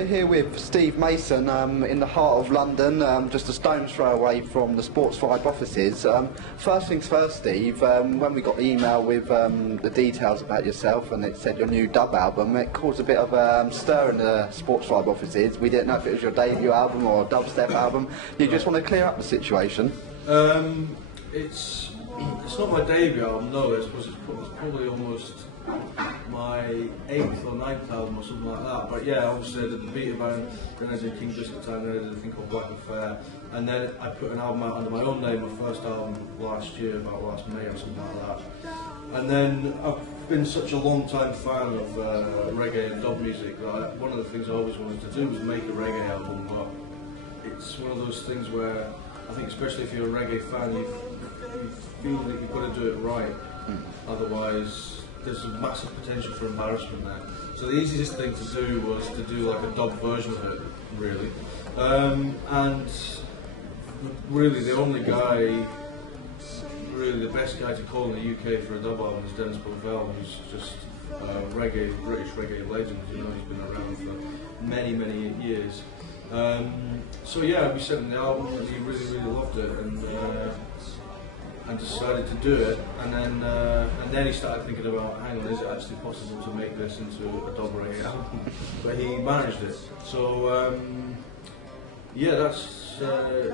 we're here with Steve Mason in the heart of London, just a stone's throw away from the Sportsvibe offices. First things first, Steve, when we got the email with the details about yourself and it said your new dub album, it caused a bit of a stir in the Sportsvibe offices. We didn't know if it was your debut album or a dubstep album. You just want to clear up the situation? It's not my debut album, no. I suppose it's probably almost my 8th or 9th album or something like that. But yeah, obviously I did the Beta Band, then I did King Biscuit Time, then I did a thing called Black and Fair, and then I put an album out under my own name, my first album last year, about last May or something like that. And then I've been such a long time fan of reggae and dub music that one of the things I always wanted to do was make a reggae album, but it's one of those things where I think especially if you're a reggae fan, you feel that you've got to do it right, otherwise there's a massive potential for embarrassment there. So the easiest thing to do was to do like a dub version of it, really. And really the only guy, really the best guy to call in the UK for a dub album is Dennis Bovell, who's just a British reggae legend. You know, he's been around for many, many years. So yeah, we sent him the album and he really, really loved it, and decided to do it, and then he started thinking about, hang on, is it actually possible to make this into a dub reggae album? But he managed it. So yeah, that's the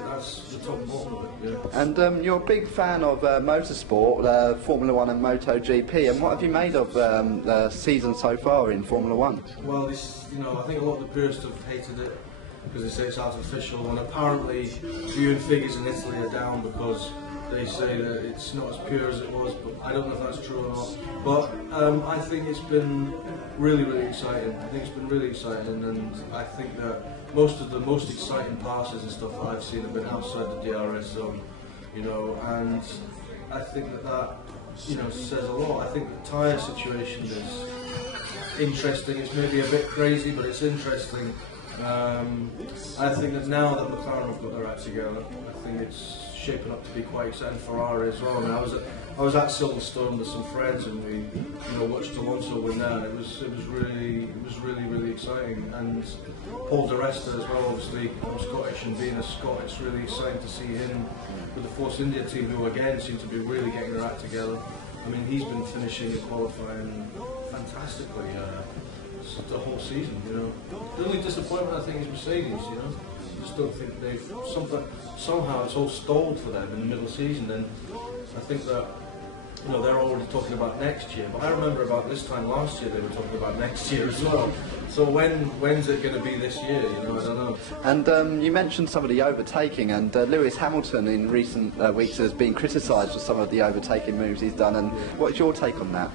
top and bottom of it. Yeah. And you're a big fan of motorsport, Formula 1 and MotoGP, and what have you made of the season so far in Formula 1? Well, you know, I think a lot of the purists have hated it because they say it's artificial, and apparently viewing figures in Italy are down because they say that it's not as pure as it was, but I don't know if that's true or not. But I think it's been really, really exciting. I think it's been really exciting, and I think that most of the most exciting passes and stuff that I've seen have been outside the DRS zone, you know, and I think that you know, says a lot. I think the tyre situation is interesting. It's maybe a bit crazy, but it's interesting. I think that now that McLaren have got their act together, I think it's shaping up to be quite exciting. Ferrari as well. I mean, I was at Silverstone with some friends, and we watched Alonso win there, and it was really exciting. And Paul di Resta as well, obviously I'm Scottish, and being a Scot, it's really exciting to see him with the Force India team, who again seem to be really getting their act together. I mean, he's been finishing and qualifying fantastically the whole season, you know. The only disappointment I think is Mercedes, you know. I just don't think they've somehow it's all stalled for them in the middle of the season, and I think that, you know, they're already talking about next year, but I remember about this time last year they were talking about next year as well. So when's it going to be this year, you know, I don't know. And you mentioned some of the overtaking, and Lewis Hamilton in recent weeks has been criticised for some of the overtaking moves he's done, and what's your take on that?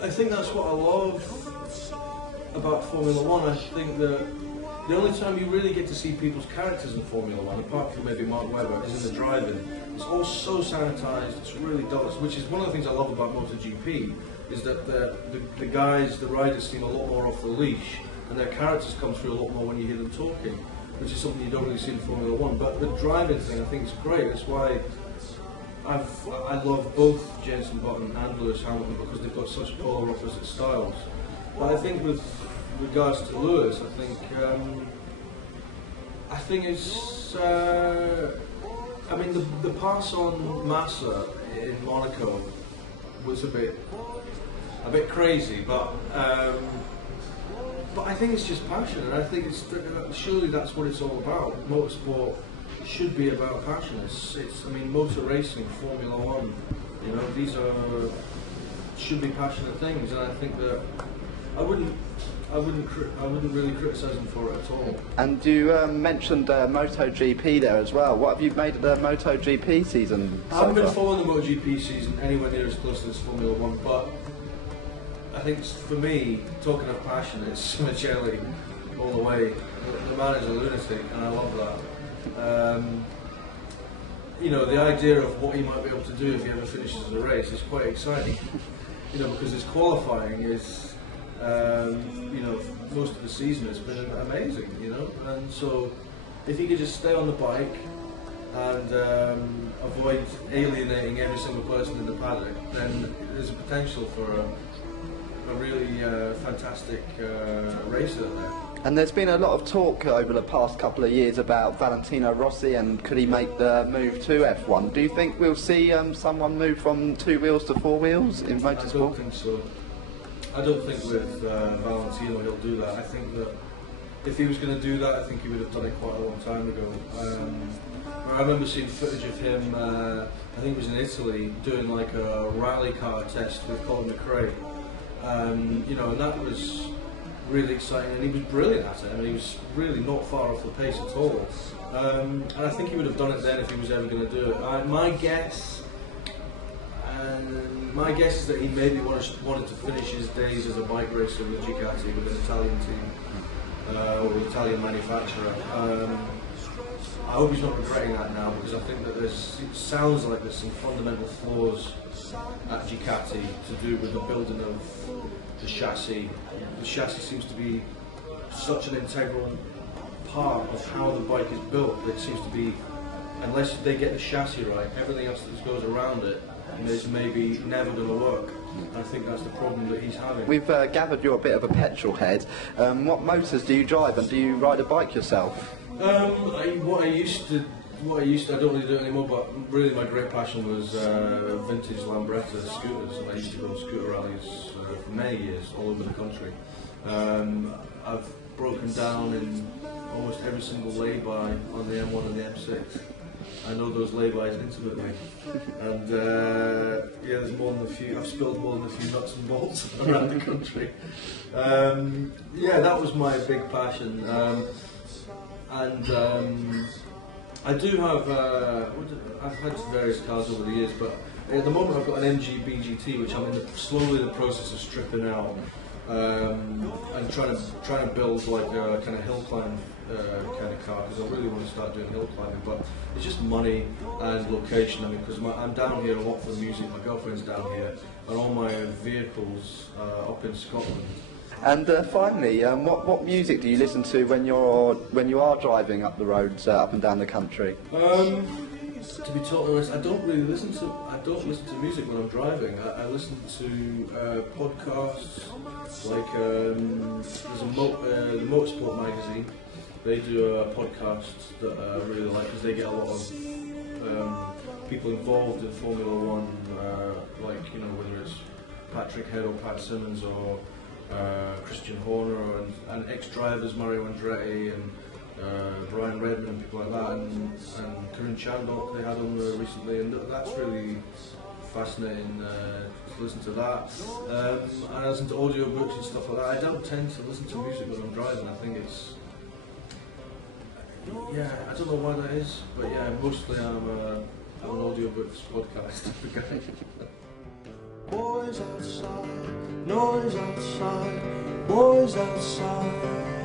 I think that's what I love about Formula 1. I think that the only time you really get to see people's characters in Formula 1, apart from maybe Mark Webber, is in the driving. It's all so sanitised, it's really dull, which is one of the things I love about MotoGP, is that the guys, the riders seem a lot more off the leash, and their characters come through a lot more when you hear them talking, which is something you don't really see in Formula 1. But the driving thing I think is great. That's why I love both Jenson Button and Lewis Hamilton, because they've got such polar opposite styles. But I think with regards to Lewis, I think it's I mean, the pass on Massa in Monaco was a bit crazy, but I think it's just passion, and I think it's surely that's what it's all about. Motorsport should be about passion. I mean, motor racing, Formula 1, you know, these should be passionate things, and I think that I wouldn't really criticise them for it at all. And you mentioned MotoGP there as well. What have you made of the MotoGP season? I haven't been following the MotoGP season anywhere near as close as Formula 1, but I think for me, talking of passion, it's Michele all the way. The man is a lunatic, and I love that. You know, the idea of what he might be able to do if he ever finishes a race is quite exciting. You know, because his qualifying is, you know, most of the season has been amazing, you know, and so if he could just stay on the bike and avoid alienating every single person in the paddock, then there's a potential for a really fantastic racer there. And there's been a lot of talk over the past couple of years about Valentino Rossi and could he make the move to F1. Do you think we'll see someone move from 2 wheels to 4 wheels in motorsport? I don't think so. I don't think with Valentino he'll do that. I think that if he was going to do that, I think he would have done it quite a long time ago. I remember seeing footage of him, I think it was in Italy, doing like a rally car test with Colin McRae. You know, and that was really exciting, and he was brilliant at it. I mean, he was really not far off the pace at all. And I think he would have done it then if he was ever going to do it. My guess is that he maybe wanted to finish his days as a bike racer with Ducati, with an Italian team or an Italian manufacturer. I hope he's not regretting that now, because I think that it sounds like there's some fundamental flaws at Ducati to do with the building of the chassis. The chassis seems to be such an integral part of how the bike is built. It seems to be, unless they get the chassis right, everything else that goes around it is maybe never going to work. I think that's the problem that he's having. We've gathered you're a bit of a petrol head. What motors do you drive, and do you ride a bike yourself? What I used to, I don't really do it anymore, but really my great passion was vintage Lambretta scooters, and I used to go on scooter rallies for many years all over the country. I've broken down in almost every single lay-by on the M1 and the M6. I know those lay-bys intimately, and yeah, there's more than a few. I've spilled more than a few nuts and bolts around the country. Yeah, that was my big passion, and I do have. I've had various cars over the years, but at the moment I've got an MG BGT, which I'm slowly in the process of stripping out. And trying to build like a kind of hill climb kind of car, because I really want to start doing hill climbing, but it's just money and location. I mean, because I'm down here a lot for music, my girlfriend's down here, and all my vehicles up in Scotland. And finally, what music do you listen to when you are driving up the roads, up and down the country? To be totally honest, I don't listen to music when I'm driving. I listen to podcasts, like there's the Motorsport magazine. They do a podcast that I really like, because they get a lot of people involved in Formula One, like, you know, whether it's Patrick Head or Pat Simmons or Christian Horner and ex-drivers Mario Andretti and Brian Redman and people like that, and Corinne Chandok they had on recently, and that's really fascinating to listen to that. And I listen to audiobooks and stuff like that. I don't tend to listen to music when I'm driving. I think it's, yeah, I don't know why that is, but yeah, mostly I'm an audiobooks podcast guy. Boys outside, noise outside, boys outside.